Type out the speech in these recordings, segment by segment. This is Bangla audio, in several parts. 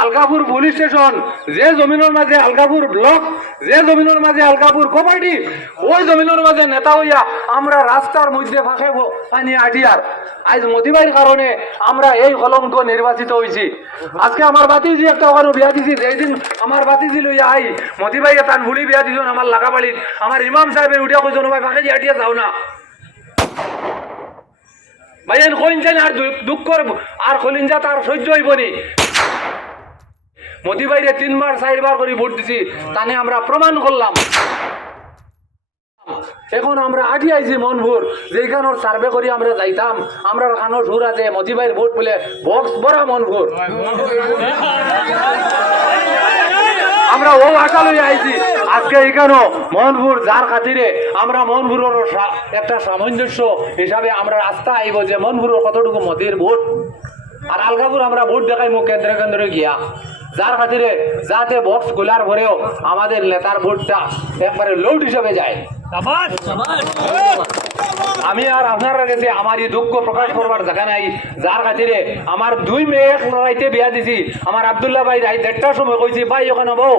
আলগাপুর পুলিশ স্টেশন, যে জমিনের মাঝে আলগাপুর ব্লক, যে জমিনের মাঝে আলগাপুর কোপারেটিভ, ওই জমিনের মাঝে নেতা হইয়া আমরা রাস্তার মধ্যে ফাঁকে পানি আটিয়ার আজ মতিবাইর কারণে আমরা এই কলঙ্ক নির্বাচিত হয়েছি। আজকে আমার বাতিজি একটা ওখানে বিয়া দিছি, যেদিন আমার বাতিজি লইয়া আই মতিবাই তান ভুলি বিয়া দিছেন আমার লাগাবাড়ির, আমার ইমাম সাহেবের উঠিয়া কইছেন ভাই ফাঁকে যে আটিয়া যাও না ভাইয়েন কইছেন আর দুঃখর আর কলিঞ্জা তার সহ্য হইবনি। মতিবাইরে 3 বার 4 বার করে ভোট দিছি, তানে আমরা প্রমাণ করলাম। এখন আমরা আটি আইছি মনপুর, যেখানোর সার্ভে করি আমরা যাইতাম, আমরা খানো সুর আছে মতিবাইর ভোট বলে বক্স ভরা মনপুর, আমরা ও আশা লই আইছি। আজকে এখানে মনপুর যার খাতিরে আমরা মনপুরের একটা সামঞ্জস্য হিসাবে আমরা আস্থা আইব যে মনপুরের কতটুকু মতির ভোট, আর আলগাপুর আমরা ভোট দেখাইমু কেন্দ্রে কেন্দ্রে গিয়া, যার খাতিরে যাতে বক্স গোলার ভরেও আমাদের নেতার ভোটটা একবারে লোড হিসেবে যায়। আমি আর আপনারা কাছে আমার এই দুঃখ প্রকাশ করবার জায়গা নাই, যার খাতিরে আমার 2 মেয়ে এক রাইতে বিয়া দিছি। আমার আব্দুল্লাহ ভাই রাত 1টার সময় কইছি ভাই ওখানে বউ,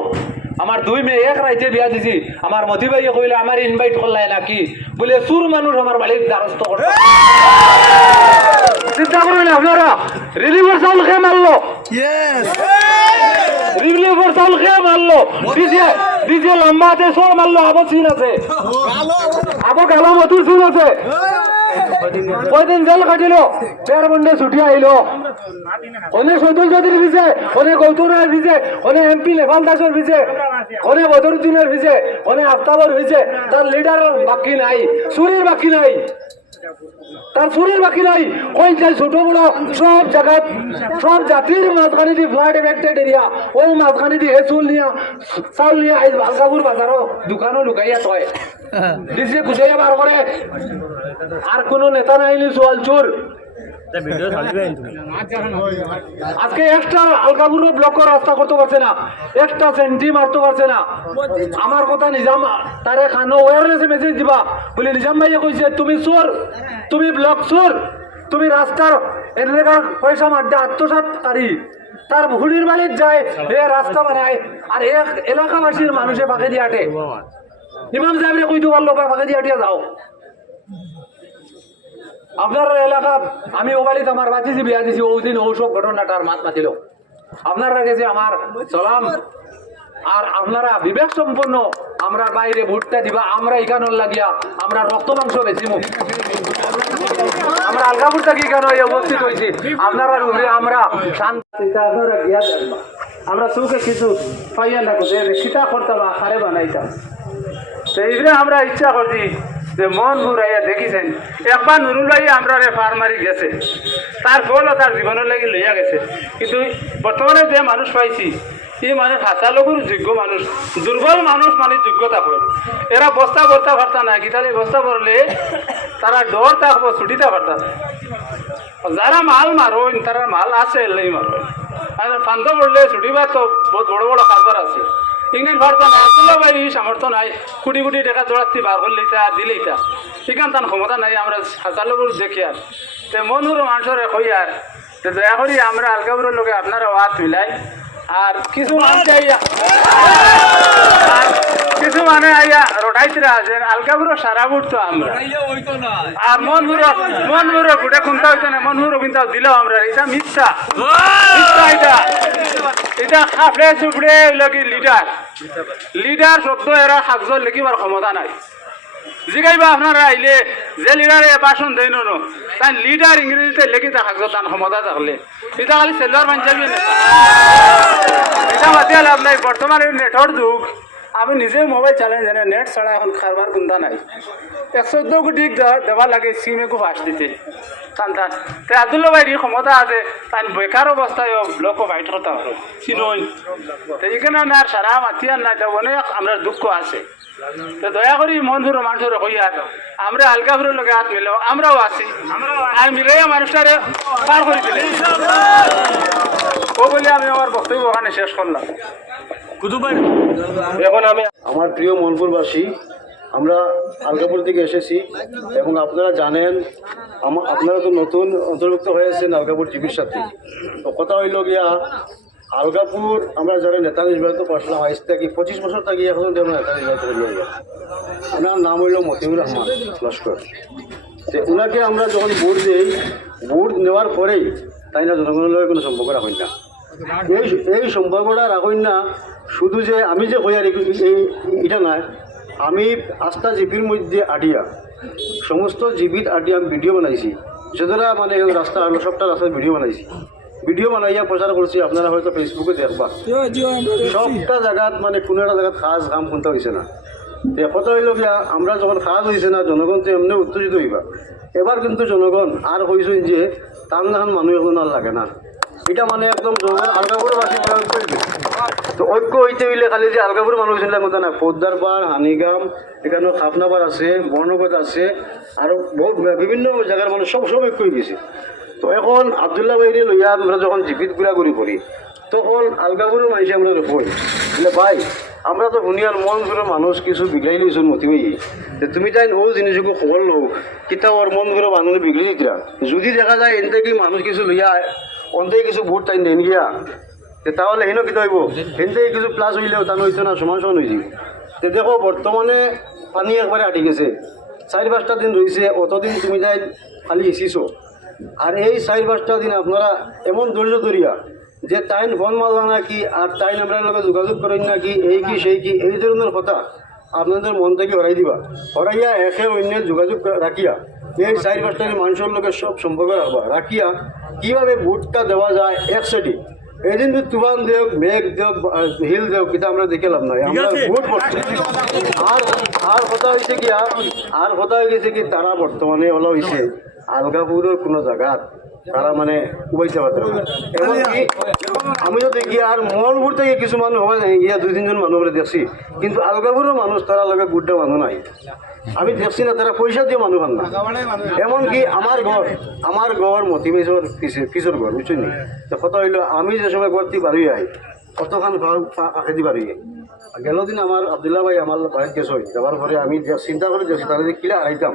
আমার 2 মেয়ে এক রাইতে বিয়া দিছি। আমার মতি ভাই কইলে আমার ইনভাইট করলাই নাকি, বলে চুর মানুষ আমার বাড়ির দ্বারস্থ করতে। চিন্তা করবেন আপনারা, রিলিফের চাউল খেয়ে মারলো, রিলিফের চাউল খেয়ে মারলো, ডিজে লম্বাতে সব মারলো, আবো সিন আছে, আবো গালা মতুর সিন আছে। কয়দিন জেল কাটিল, 4 বন্ডে ছুটি আইলো, অনেক সৈদুল চৌধুরীর ভিজে, অনেক গৌতম রায়ের ভিজে, অনেক এমপি নেপাল দাসের ভিজে, অনেক বদরুদ্দিনের ভিজে, অনেক আফতাবর ভিজে। তার লিডার বাকি নাই, চুরির বাকি নাই, তার চুরির বাকি নাই। ওই চাই ছোট বড় সব জায়গা সব জাতির মাঝখানে দিয়ে ফ্লাড এফেক্টেড এরিয়া, ও মাঝখানে দিয়ে চুল নিয়া চাউল নিয়ে আইস আলগাপুর বাজারও দোকানও লুকাইয়া থয়, দিছে গুছাইয়া বার করে। আর কোনো নেতা নাইনি চোয়াল চোর। আজকে একটা আলগাপুর ব্লক রাস্তা করতে পারছে না, একটা সেন্টি মারতে পারছে না। আমার কথা নিজাম তারে খানো ওয়ারনেস মেসেজ দিবা বলে নিজাম ভাইয়া কইছে তুমি চোর, তুমি ব্লক চোর, তুমি রাস্তার এলাকার পয়সা মারতে আত্মসাৎকারী। তার ভুড়ির বাড়ির যায় এ রাস্তা বানায়, আর এক এলাকাবাসীর মানুষে ফাঁকে দিয়ে আটে। ইমাম সাহেবরে কইতে পারলো ফাঁকে দিয়ে আটিয়া যাও। আপনার এলাকা আমি ওবালিতে আমার বাতিজি বিয়া দিছি, ওই দিন ওসব ঘটনাটার মাত মাতিল। আপনারা কাছে আমার সালাম, আর আপনারা বিবেক সম্পন্ন আমরা বাইরে ভোটটা দিবা। আমরা এখানোর লাগিয়া আমরা রক্ত মাংস বেচিমু, আমরা আলগাপুর থেকে এখানে উপস্থিত হয়েছি আপনারা রুমে। আমরা শান্তি আপনারা গিয়া জানবা, আমরা চৌকে কিছু পাইয়া না যে সীতা করতাম আকারে বানাইতাম, সেইগুলো আমরা ইচ্ছা করছি যে মন ঘুরাইয়া দেখিছেন। একবার নুরুল ভাই আমরা ফার মারি গেছে, তার ফলও তার জীবনের লাগি লইয়া গেছে। কিন্তু বর্তমানে যে মানুষ পাইছি এই মানুষ হাসালোকের যোগ্য মানুষ, দুর্বল মানুষ মানে যোগ্যতা হয়। এরা বস্তা ভর্তা না কি, তাহলে বস্তা ভরলে তারা ডর থাকবো, ছুটিতে পারতাম। যারা মাল মারোন তারা মাল আছে এলেই মারো, ফান্দ পড়লে ছুটিবার তো বহুত বড় বড় কারবার আছে। ইংলিশ ভারতা না তুলো ভাই সামর্থ্য নাই, কোটি কোটি টাকা জোড়াচ্ছি বার করলেইতা আর দিলেইতা, সেখান তার ক্ষমতা নাই। আমরা হাসালোকের দেখি আর তে মনুর মানুষের কই আর দয়া করি আমরা আলগাপুরের লোকে আপনারা হাত মিলাই। আর কিছু মানুষ আইয়া আর কিছু মানে আইয়া রোটাইছিরা যে আলগাপুরের সারা বুট তো আমরা, আর মনপুরো গোটে খুনতা হইতো না, মনপুরো কিন্তু দিলাম আমরা। এটা মিথ্যা, এটা এটা খাফড়ে চুপড়ে লাগি লিডার শব্দ এরা কাগজত লিখিবার ক্ষমতা নাই। জিগাইবা আপনারা আইলে যে লিডারে ভাষণ দেয় নো তাই লিডার ইংরেজিতে লিখি তার কাগজত তার ক্ষমতা থাকলে এটা খালি সেলর পাঞ্জাবি এটা মাতিয়া লাভ নাই। বর্তমানে নেটর যুগ, আমি নিজে মোবাইল চালাই জানে, নেট ছাড়া এখন খারবার গুন্দা নাই। 114 কোটি দেওয়া লাগে সিমে খুব ফাঁস দিতে টান টান। তাই আব্দুল্লাহ ভাই ক্ষমতা আছে, তাই বেকার অবস্থায় ব্লক বাইট করতে পারো চিনই। তো এখানে না সারা মাতিয়ার নাই, তো অনেক আমরা দুঃখ আছে। তো দয়া করি মনপুর মানুষের কইয়া আমরা আলগাপুরের লোকে হাত মিলাও, আমরাও আছি, আর মিলাইয়া মানুষটারে পার করে দিলে ও বলে আমি আমার বক্তব্য ওখানে শেষ করলাম। এখন আমি আমার প্রিয় মনপুরবাসী, আমরা আলগাপুর থেকে এসেছি এবং আপনারা জানেন আপনারা তো নতুন অন্তর্ভুক্ত হয়েছেন আলগাপুর জিপির সাথে। তো কথা হইল গিয়া আলগাপুর আমরা যারা নেতা নির্বাচিত করছিলাম আজ থেকে 25 বছর থাকি এখন আমরা নেতা নির্বাচিত হয়ে যাই। ওনার নাম হইল মতিউর রহমান লস্কর। তো ওনাকে আমরা যখন ভোট দিই, ভোট নেওয়ার পরেই তাই না জনগণের লগে কোনো সম্পর্ক রাখেন না। এই সম্পর্কটা রাখেন না শুধু যে আমি যে হই আর এটা নয়, আমি আস্থা জিপির মধ্যে আটিয়া সমস্ত জিবিত আটিয়া আমি ভিডিও বানাইছি, যেটা মানে রাস্তা সবটা রাস্তার ভিডিও বানাইছি, ভিডিও বানাইয়া প্রচার করছি। আপনারা হয়তো ফেসবুকে দেখবা সবটা জায়গাত মানে কোনো একটা জায়গাত খাস কাম কোনটা হয়েছে না। কথা হইল গিয়া আমরা যখন খাস হয়েছে না জনগণ তো এমনি উত্তেজিত হইবা। এবার কিন্তু জনগণ আর হয়েছেন যে তার নাহান মানুষ এখন আর লাগে না, এটা মানে একদম জনগণ আলগাপুরবাসী তো ঐক্য হইতে হইলে খালি যে আলগাপুর মানুষ হইলে কথা না, পদ্মার পাড়, হানিগাম, এখানে খাপনাপাড় আছে, বর্ণগত আছে, আরো বহুত বিভিন্ন জায়গার মানুষ সব ঐক্য হয়ে গেছে। তো এখন আবদুল্লাহ ভাইরে লইয়া আমরা যখন জিপিত ঘুরাঘুরি করি তখন আলগাপুরের মানুষ আমরা কই বলে ভাই আমরা তো দুনিয়ার মন করে মানুষ কিছু বিগড়াই লইছুন মতি ভাই, তুমি তাই ও জিনিসগুলো খবর লো কিতা ওর মন করে মানুষ বিগড়ি দিতরা। যদি দেখা যায় এনতে কি মানুষ কিছু লইয়া অন্তে কিছু ভোট তাই নেন গিয়া তাহলে হেন কিতা হইব, এনতে কিছু প্লাস হইলেও তা হইতো না, সমান সমান হয়ে যাবে। তো দেখো বর্তমানে পানি একবারে আটি গেছে, 4-5টা দিন রয়েছে, অতদিন তুমি যাই খালি এসিছো। আর এই 4-5টা দিন আপনারা এমন ধৈর্য ধরিয়া যে টাইম ফোন মারলা নাকি আর টাইম আপনার লগে যোগাযোগ করেন নাকি এই কি সেই কি এই ধরনের কথা আপনাদের মন থেকে হরাই দিবা, হরাইয়া একে অন্যের যোগাযোগ রাখিয়া এই 4-5টা দিন মানুষের লোকে সব সম্পর্ক রাখবা, রাখিয়া কীভাবে ভোটটা দেওয়া যায় একসাথে। এদিন তো তুফান দেব, মেঘ দেব, হিল দেব, কিন্তু আমরা দেখে লাভ নাই, আমরা ভোট করছি। আর কথা হয়েছে কি আর কথা হয়ে গেছে কি তারা বর্তমানে হলো হয়েছে আলগাপুরের কোনো জায়গা তারা মানে উবাইতে পারত না। এমনকি আমি তো দেখি আর মনপুর থেকে কিছু মানুষ হওয়া যায় ইয়া 2-3 জন মানুষ দেখছি, কিন্তু আলগাপুরের মানুষ তারা লগে গুড্ডা মানুষ নাই, আমি দেখছি না, তারা পয়সা দিয়ে মানুষ আন না। এমনকি আমার ঘর মতিবেশর পিছর ঘর বুঝছেন নি। তো কথা হইলো আমি যে সময় ঘরটি বাড়ি আই কতখান খেতে বাড়ি গেল দিন আমার আবদুল্লাহ ভাই আমার বাইরে গেছ যাওয়ার পরে আমি চিন্তা করে দেখছি তাহলে যে কিলা হারাইতাম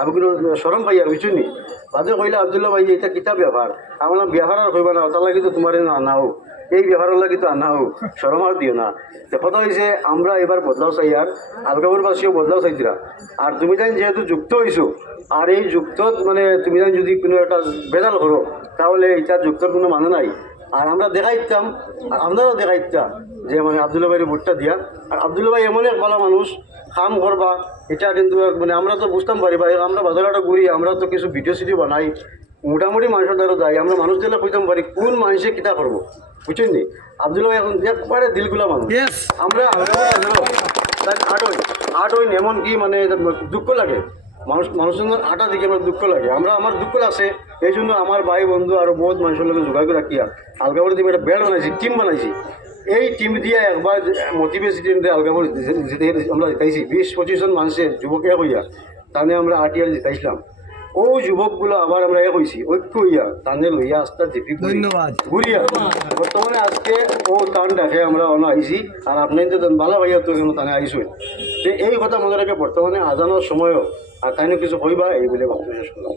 আমি কোনো সরম পাই আর বুঝছেন নি। বাদে কইলে আবদুল্লাহ ভাই এটা কিতা ব্যবহার, আমার ব্যবহার আর কইবা না, তার লাগে তো তোমার আনা হোক, এই ব্যবহারের লাগে তো আনা হোক, সরম আর দিও না। তো কথা হয়েছে আমরা এবার বদলাও চাই আর আলগাপুরবাসীও বদলাও চাইছিলা। আর তুমি জানি যেহেতু যুক্ত হয়েছো আর এই যুক্ত মানে তুমি জানি যদি কোনো একটা বেদাল করো তাহলে এটা যুক্তর কোনো মানে নাই। আর আমরা দেখাইতাম আর আপনারাও দেখাইতাম যে মানে আবদুল্লাহ ভাইয়ের ভোটটা দিয়া। আর আবদুল্লাহ ভাই এমন এক ভালো মানুষ, কাম করবা এটা কিন্তু মানে আমরা তো বুঝতাম পারি বা আমরা বাজারটা ঘুরি, আমরা তো কিছু ভিডিও সিডিও বানাই, মোটামুটি মানুষের দ্বারা যাই, আমরা মানুষ দিলে কইতাম পারি কোন মানুষে কিতা করবো বুঝছেন নি। আবদুল্লাহ ভাই এখন একবারে দিলগুলা মানুষ, আমরা আট হইন এমন কি মানে দুঃখ লাগে মানুষের আটা দিকে আমার দুঃখ লাগে। আমার দুঃখ আছে এই জন্য আমার ভাই বন্ধু আরো বহুত মানুষের লোক যোগাযোগ রাখিয়া আলগাপুরে দিয়ে একটা বেড় বানাইছি, টিম বানাইছি। এই টিম দিয়ে একবার মোটিভেট টিমে আলগাপুর আমরা জিতাইছি 20-25 জন মানুষের যুবক এক হইয়া তানে আমরা আটিয়ার জিতাইছিলাম। ও যুবকগুলো আবার আমরা এক হয়েছি ঐক্য হইয়া তানে লইয়া আস্তা জিপি ঘুরিয়া বর্তমানে আজকে ও টান ডাকে আমরা অন্য আইছি। আর আপনার তো ভালো ভাইয়া তো কেন তানে আইসই এই কথা মনে রাখে বর্তমানে আজানোর সময়ও আর তাই কিছু কইবা এই বলে বক্তব্য শেষ করলাম।